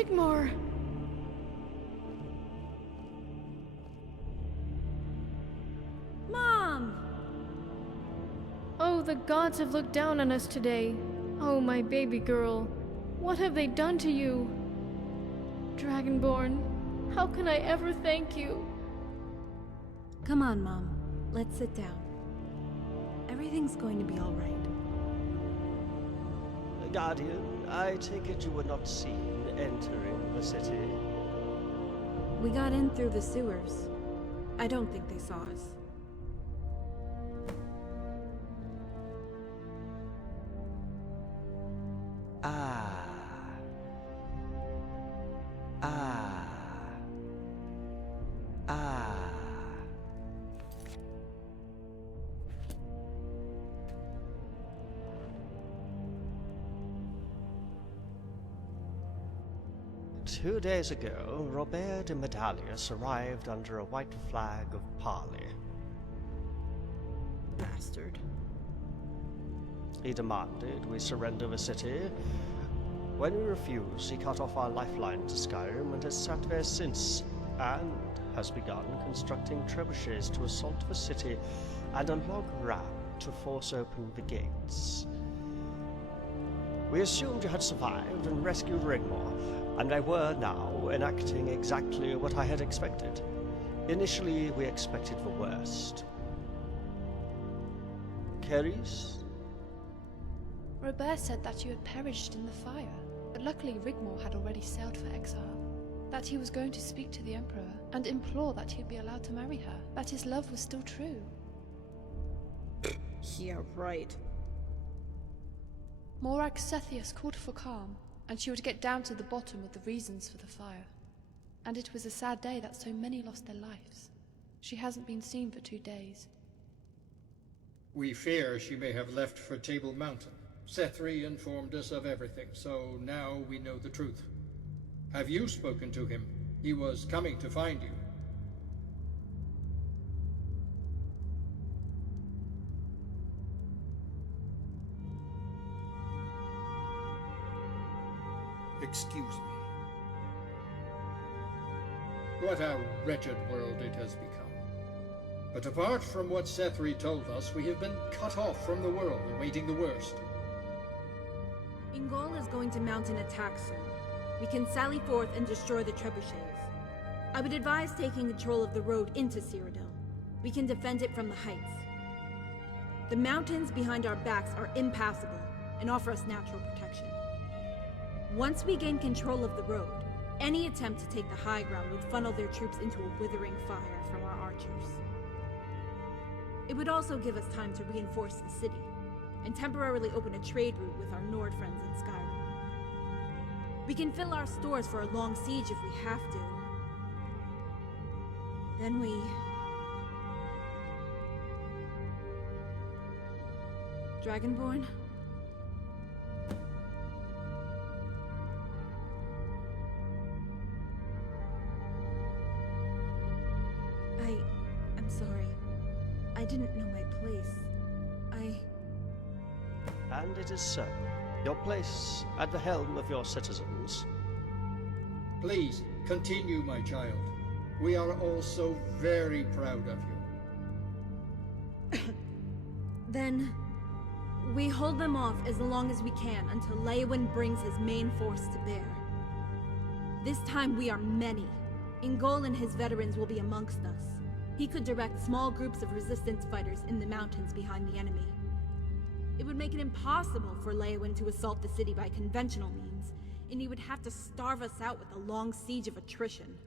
Rigmor! Mom! Oh, the gods have looked down on us today. Oh, my baby girl. What have they done to you? Dragonborn, how can I ever thank you? Come on, Mom. Let's sit down. Everything's going to be all right. Guardian, I take it you were not seen entering the city. We got in through the sewers. I don't think they saw us. Ah. Ah. Ah. 2 days ago, Robert de Medallius arrived under a white flag of parley. Bastard. He demanded we surrender the city. When we refused, he cut off our lifeline to Skyrim and has sat there since, and has begun constructing trebuchets to assault the city and a log ram to force open the gates. We assumed you had survived and rescued Rigmor, and they were now enacting exactly what I had expected. Initially, we expected the worst. Keris? Robert said that you had perished in the fire, but luckily Rigmor had already sailed for exile. That he was going to speak to the Emperor and implore that he'd be allowed to marry her, that his love was still true. Yeah, right. Morag Sethius called for calm, and she would get down to the bottom of the reasons for the fire. And it was a sad day that so many lost their lives. She hasn't been seen for 2 days. We fear she may have left for Table Mountain. Sethri informed us of everything, so now we know the truth. Have you spoken to him? He was coming to find you. Excuse me. What a wretched world it has become. But apart from what Sethri told us, we have been cut off from the world, awaiting the worst. Ingol is going to mount an attack soon. We can sally forth and destroy the trebuchets. I would advise taking control of the road into Sirodila. We can defend it from the heights. The mountains behind our backs are impassable and offer us natural protection. Once we gain control of the road, any attempt to take the high ground would funnel their troops into a withering fire from our archers. It would also give us time to reinforce the city, and temporarily open a trade route with our Nord friends in Skyrim. We can fill our stores for a long siege if we have to. Then we... Dragonborn? I'm sorry. I didn't know my place. And it is so. Your place at the helm of your citizens. Please, continue, my child. We are all so very proud of you. Then... we hold them off as long as we can until Leowyn brings his main force to bear. This time we are many. Ingol and his veterans will be amongst us. He could direct small groups of resistance fighters in the mountains behind the enemy. It would make it impossible for Leowyn to assault the city by conventional means, and he would have to starve us out with a long siege of attrition.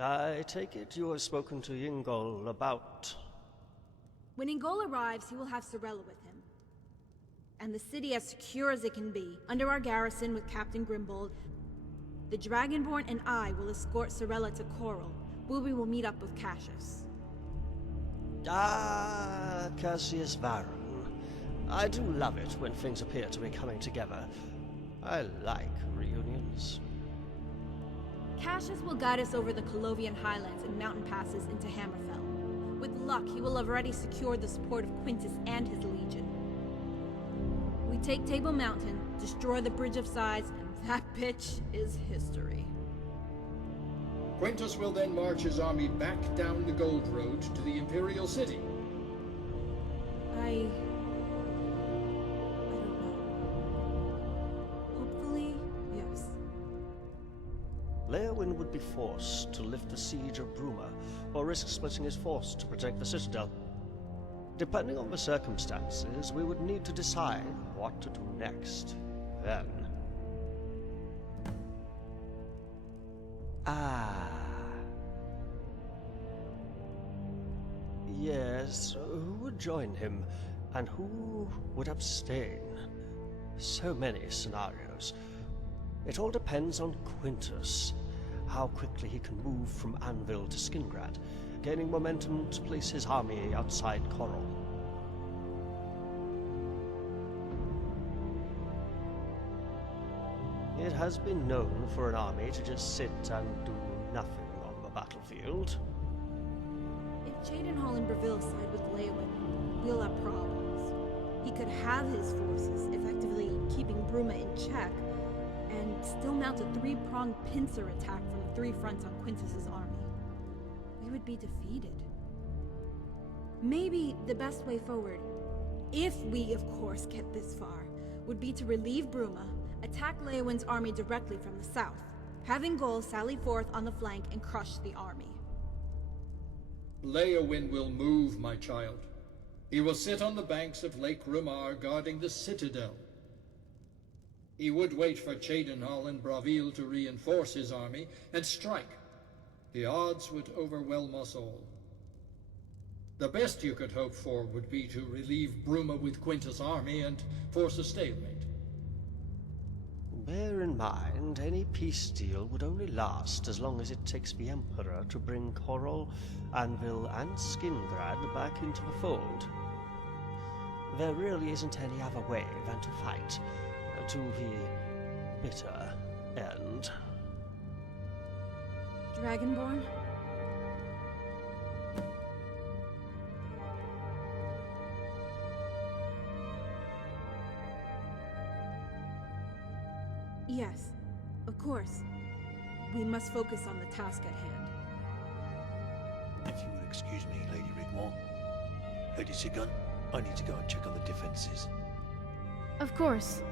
I take it you have spoken to Ingol about... When Ingol arrives, he will have Sirodila with him. And the city as secure as it can be, under our garrison with Captain Grimbold. The Dragonborn and I will escort Sirodila to Coral, where we will meet up with Cassius. Ah, Cassius Varro. I do love it when things appear to be coming together. I like reunions. Cassius will guide us over the Colovian highlands and mountain passes into Hammerfell. With luck, he will have already secured the support of Quintus and his legion. We take Table Mountain, destroy the Bridge of Sighs, and That bitch is history. Quintus will then march his army back down the Gold Road to the Imperial City. I don't know. Hopefully, yes. Leowyn would be forced to lift the siege of Bruma, or risk splitting his force to protect the Citadel. Depending on the circumstances, we would need to decide what to do next. Then... Yes, who would join him, and who would abstain? So many scenarios. It all depends on Quintus, how quickly he can move from Anvil to Skingrad, gaining momentum to place his army outside Coral. It has been known for an army to just sit and do nothing on the battlefield. If Cheydinhal and Breville side with Leowyn, we'll have problems. He could have his forces effectively keeping Bruma in check, and still mount a three-pronged pincer attack from the three fronts on Quintus's army. We would be defeated. Maybe the best way forward, if we of course get this far, would be to relieve Bruma, attack Leowyn's army directly from the south, having Gol sally forth on the flank and crush the army. Leowyn will move, my child. He will sit on the banks of Lake Rumar guarding the Citadel. He would wait for Cheydinhal and Breville to reinforce his army and strike. The odds would overwhelm us all. The best you could hope for would be to relieve Bruma with Quintus' army and force a stalemate. Bear in mind, any peace deal would only last as long as it takes the Emperor to bring Coral, Anvil, and Skingrad back into the fold. There really isn't any other way than to fight, to the bitter end. Dragonborn? Yes, of course. We must focus on the task at hand. If you will excuse me, Lady Rigmor. Lady Sigun, I need to go and check on the defenses. Of course.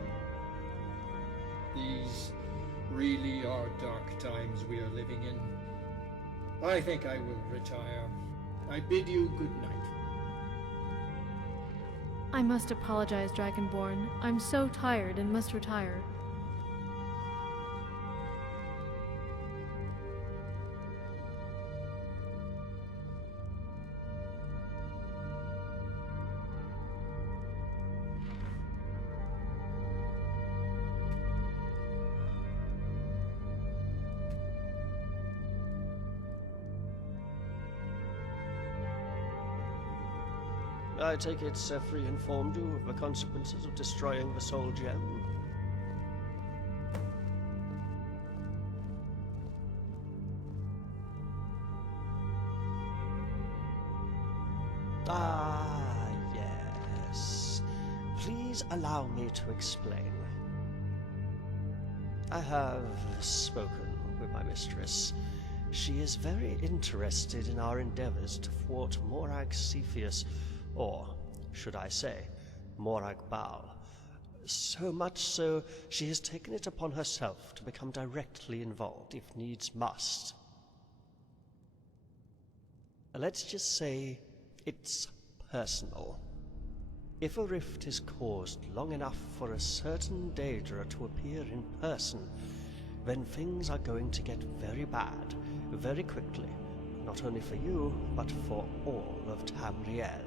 These really are dark times we are living in. I think I will retire. I bid you good night. I must apologize, Dragonborn. I'm so tired and must retire. I take it Sefri informed you of the consequences of destroying the Soul Gem? Ah, yes. Please allow me to explain. I have spoken with my mistress. She is very interested in our endeavors to thwart Morag Cepheus, or, should I say, Morag Baal. So much so, she has taken it upon herself to become directly involved, if needs must. Let's just say it's personal. If a rift is caused long enough for a certain Daedra to appear in person, then things are going to get very bad, very quickly, not only for you, but for all of Tamriel.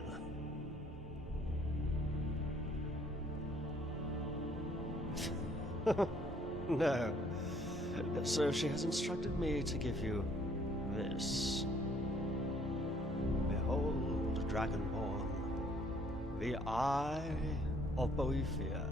No. So she has instructed me to give you this. Behold, Dragonborn, the Eye of Boethia.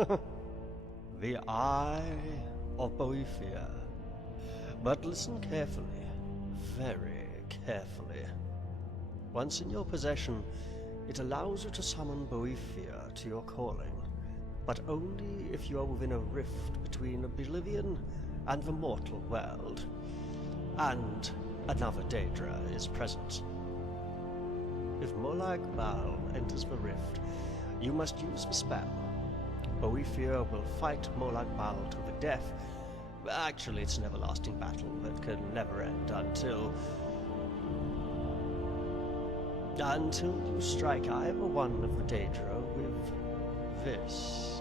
The Eye of Boethiah. But listen carefully, very carefully. Once in your possession, it allows you to summon Boethiah to your calling, but only if you are within a rift between Oblivion and the mortal world, and another Daedra is present. If Molag Bal enters the rift, you must use the spell. Boethiah will fight Molag Bal to the death. Actually, it's an everlasting battle that can never end until you strike either one of the Daedra with this.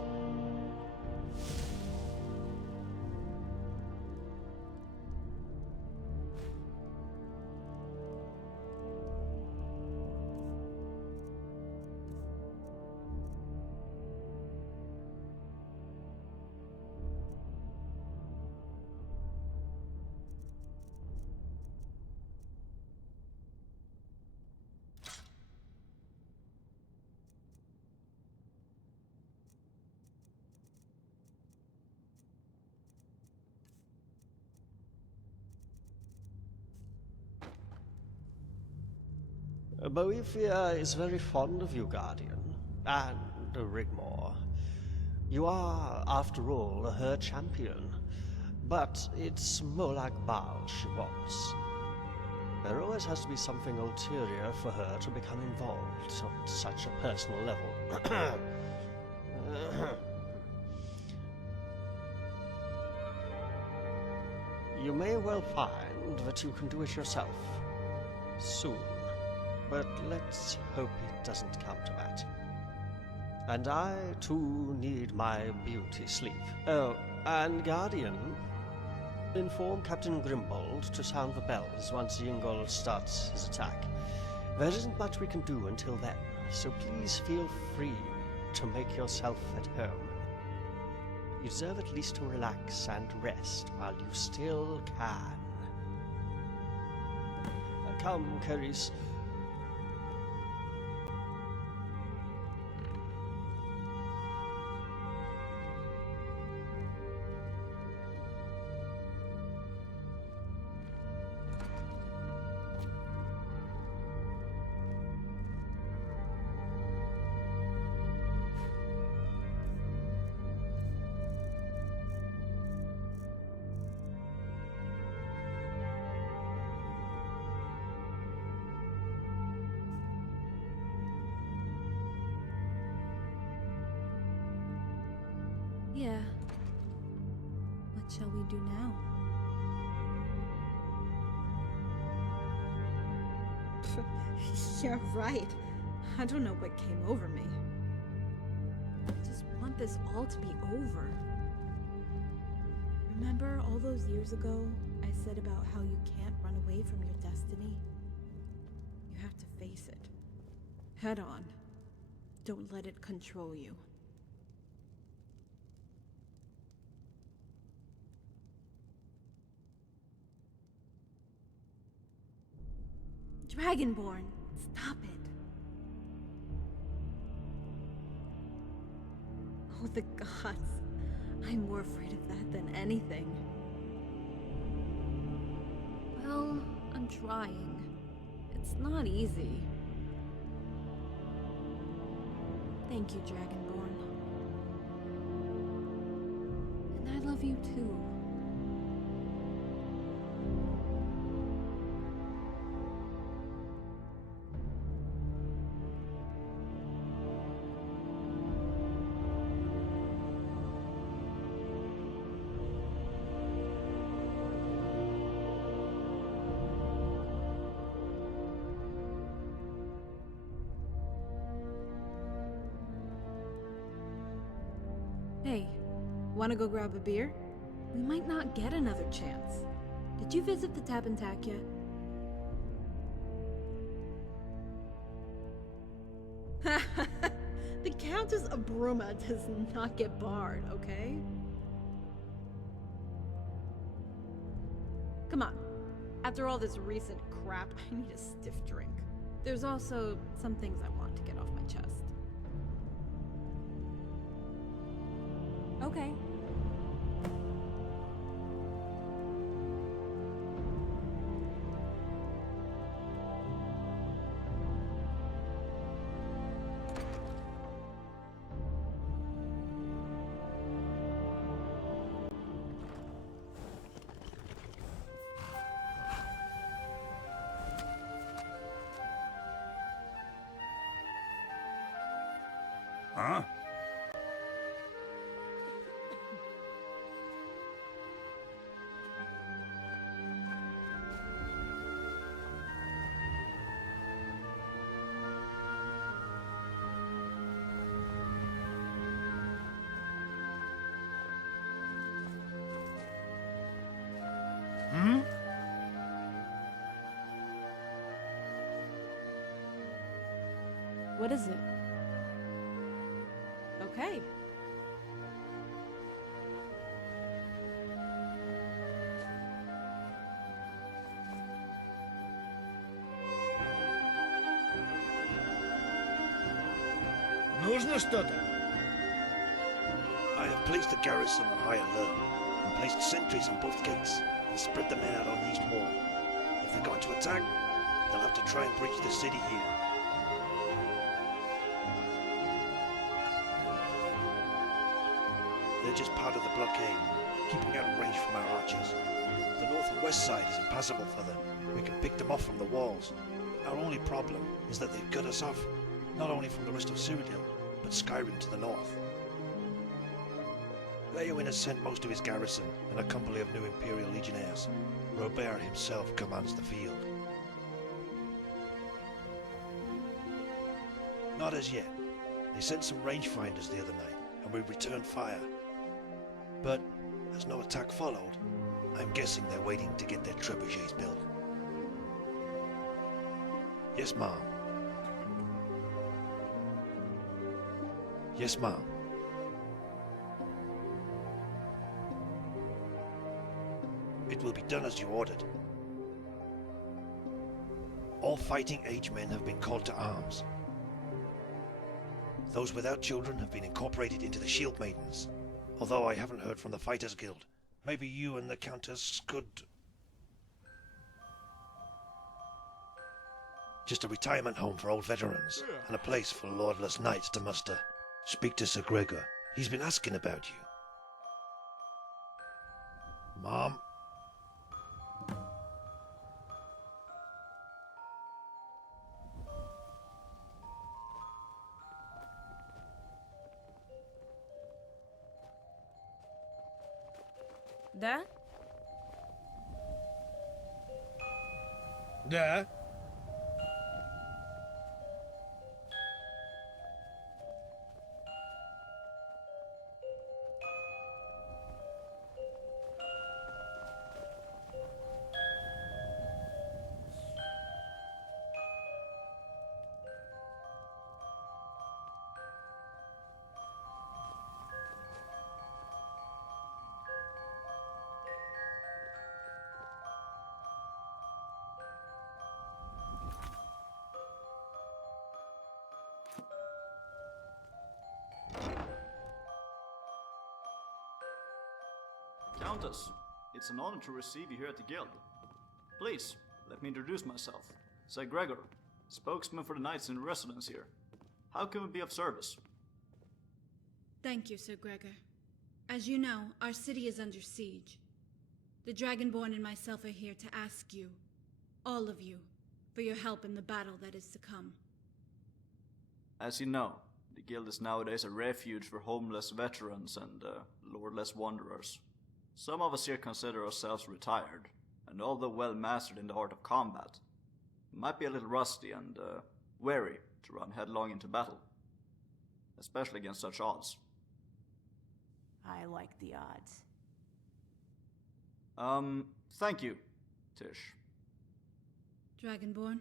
Boethiah is very fond of you, Guardian, and Rigmor. You are, after all, her champion, but it's Molag Bal she wants. There always has to be something ulterior for her to become involved on such a personal level. You may well find that you can do it yourself. Soon. But let's hope it doesn't come to that. And I, too, need my beauty sleep. Oh, and Guardian, inform Captain Grimbold to sound the bells once Yingol starts his attack. There isn't much we can do until then, so please feel free to make yourself at home. You deserve at least to relax and rest while you still can. Come, Carice. Yeah. What shall we do now? You're right. I don't know what came over me. I just want this all to be over. Remember all those years ago I said about how you can't run away from your destiny? You have to face it. Head on. Don't let it control you. Dragonborn, stop it. Oh, the gods. I'm more afraid of that than anything. Well, I'm trying. It's not easy. Thank you, Dragonborn. And I love you too. Hey, wanna go grab a beer? We might not get another chance. Did you visit the Tap and Tack yet? The Countess of Bruma does not get barred, okay? Come on. After all this recent crap, I need a stiff drink. There's also some things I want to get off my chest. Okay. Huh? Hmm? What is it? Okay. Нужно что-то? I have placed the garrison on high alert and placed sentries on both gates and spread the men out on the east wall. If they're going to attack, they'll have to try and breach the city here. They're just part of the blockade, keeping out of range from our archers. The north and west side is impassable for them. We can pick them off from the walls. Our only problem is that they've cut us off, not only from the rest of Sirodiil, but Skyrim to the north. Leowin has sent most of his garrison and a company of new Imperial Legionnaires. Robert himself commands the field. Not as yet. They sent some rangefinders the other night, and we returned fire. But, as no attack followed, I'm guessing they're waiting to get their trebuchets built. Yes, ma'am. Yes, ma'am. It will be done as you ordered. All fighting age men have been called to arms. Those without children have been incorporated into the Shield Maidens. Although I haven't heard from the Fighters Guild. Maybe you and the Countess could... Just a retirement home for old veterans, and a place for lordless knights to muster. Speak to Sir Gregor. He's been asking about you. Mom? Да? Да? Countess, it's an honor to receive you here at the Guild. Please, let me introduce myself. Sir Gregor, spokesman for the knights in residence here. How can we be of service? Thank you, Sir Gregor. As you know, our city is under siege. The Dragonborn and myself are here to ask you, all of you, for your help in the battle that is to come. As you know, the Guild is nowadays a refuge for homeless veterans and lordless wanderers. Some of us here consider ourselves retired, and although well mastered in the art of combat, might be a little rusty and wary to run headlong into battle, especially against such odds. I like the odds. Thank you, Tish. Dragonborn?